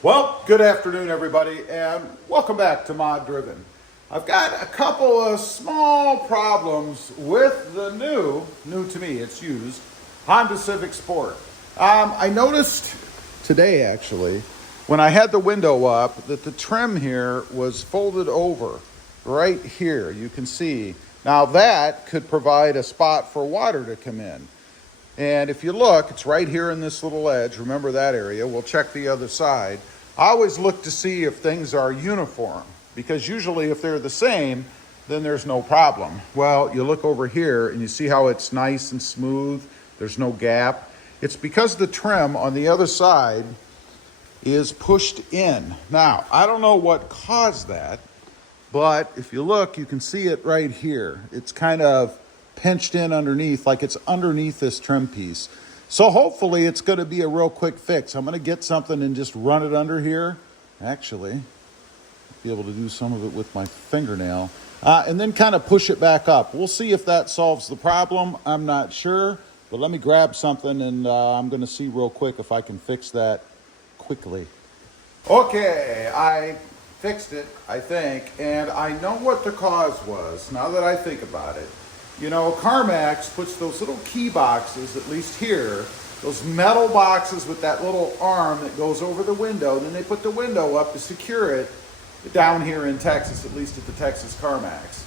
Well, good afternoon, everybody, and welcome back to Mod Driven. I've got a couple of small problems with the new to me, it's used, Honda Civic Sport. I noticed today, actually, when I had the window up, that the trim here was folded over right here. You can see. Now that could provide a spot for water to come in. And if you look, it's right here in this little edge. Remember that area. We'll check the other side. I always look to see if things are uniform, because usually if they're the same, then there's no problem. Well, you look over here and you see how it's nice and smooth. There's no gap. It's because the trim on the other side is pushed in. Now, I don't know what caused that, but if you look, you can see it right here. It's kind of pinched in underneath, like it's underneath this trim piece. So hopefully it's going to be a real quick fix. I'm going to get something and just run it under here. Actually, be able to do some of it with my fingernail. And then kind of push it back up. We'll see if that solves the problem. I'm not sure. But let me grab something and I'm going to see real quick if I can fix that quickly. Okay, I fixed it, I think. And I know what the cause was, now that I think about it. You know, CarMax puts those little key boxes, at least here, those metal boxes with that little arm that goes over the window, and then they put the window up to secure it down here in Texas, at least at the Texas CarMax.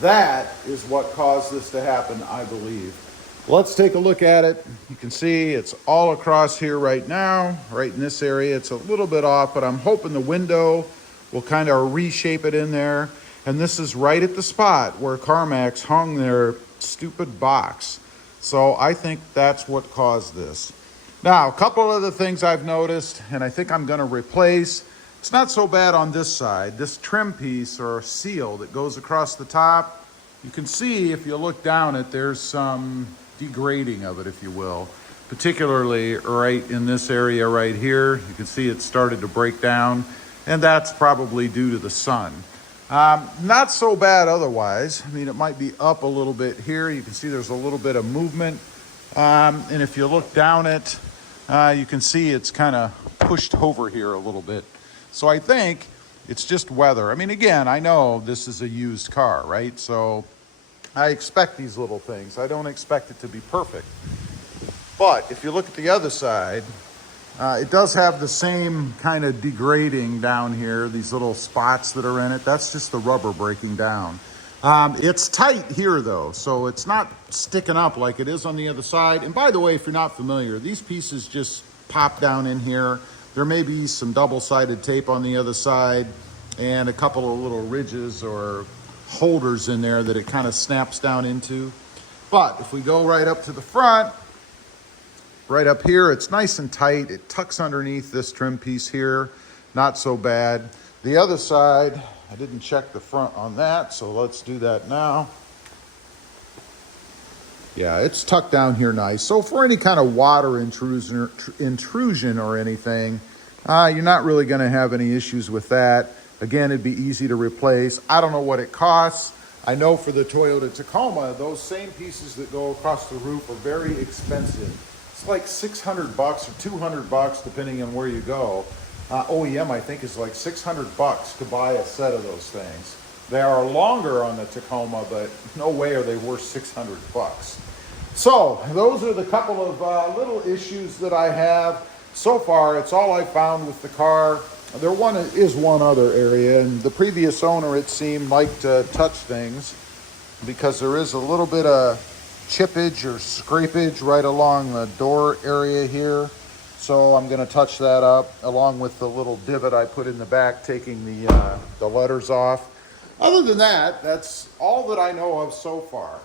That is what caused this to happen, I believe. Let's take a look at it. You can see it's all across here right now, right in this area. It's a little bit off, but I'm hoping the window will kind of reshape it in there. And this is right at the spot where CarMax hung their stupid box. So I think that's what caused this. Now, a couple other things I've noticed, and I think I'm going to replace. It's not so bad on this side. This trim piece or seal that goes across the top, you can see if you look down it, there's some degrading of it, if you will. Particularly right in this area right here. You can see it started to break down, and that's probably due to the sun. Not so bad otherwise. I mean, it might be up a little bit here. You can see there's a little bit of movement. And if you look down it, you can see it's kind of pushed over here a little bit. So I think it's just weather. I mean, again, I know this is a used car, right? So I expect these little things. I don't expect it to be perfect. But if you look at the other side, it does have the same kind of degrading down here, these little spots that are in it. That's just the rubber breaking down. It's tight here though, so it's not sticking up like it is on the other side. And by the way, if you're not familiar, these pieces just pop down in here. There may be some double-sided tape on the other side and a couple of little ridges or holders in there that it kind of snaps down into. But if we go right up to the front, right up here, it's nice and tight. It tucks underneath this trim piece here. Not so bad. The other side, I didn't check the front on that, so let's do that now. Yeah, it's tucked down here nice. So for any kind of water intrusion or anything, you're not really going to have any issues with that. Again, it'd be easy to replace. I don't know what it costs. I know for the Toyota Tacoma, those same pieces that go across the roof are very expensive. It's like $600 or $200 depending on where you go. OEM, I think, is like $600 to buy a set of those things. They are longer on the Tacoma, but no way are they worth $600. So those are the couple of little issues that I have. So far, it's all I found with the car. There is one other area, and the previous owner, it seemed, liked to touch things because there is a little bit of chippage or scrapage right along the door area here. So I'm going to touch that up along with the little divot I put in the back, taking the letters off. Other than that, that's all that I know of so far.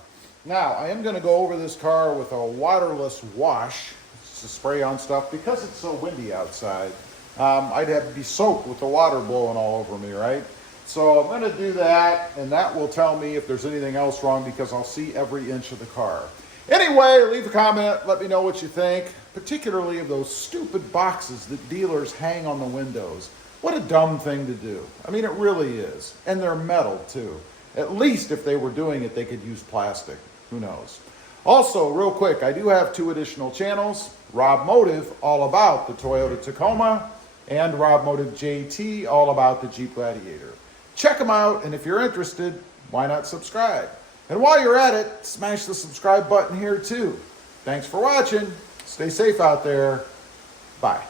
Now, I am going to go over this car with a waterless wash to spray on stuff because it's so windy outside. I'd have to be soaked with the water blowing all over me, right? So I'm going to do that, and that will tell me if there's anything else wrong because I'll see every inch of the car. Anyway, leave a comment. Let me know what you think, particularly of those stupid boxes that dealers hang on the windows. What a dumb thing to do. I mean, it really is. And they're metal, too. At least if they were doing it, they could use plastic. Who knows? Also, real quick, I do have 2 additional channels. Rob Motive, all about the Toyota Tacoma. and Rob Motive JT, all about the Jeep Gladiator. Check them out, and if you're interested, why not subscribe? And while you're at it, smash the subscribe button here too. Thanks for watching. Stay safe out there. Bye.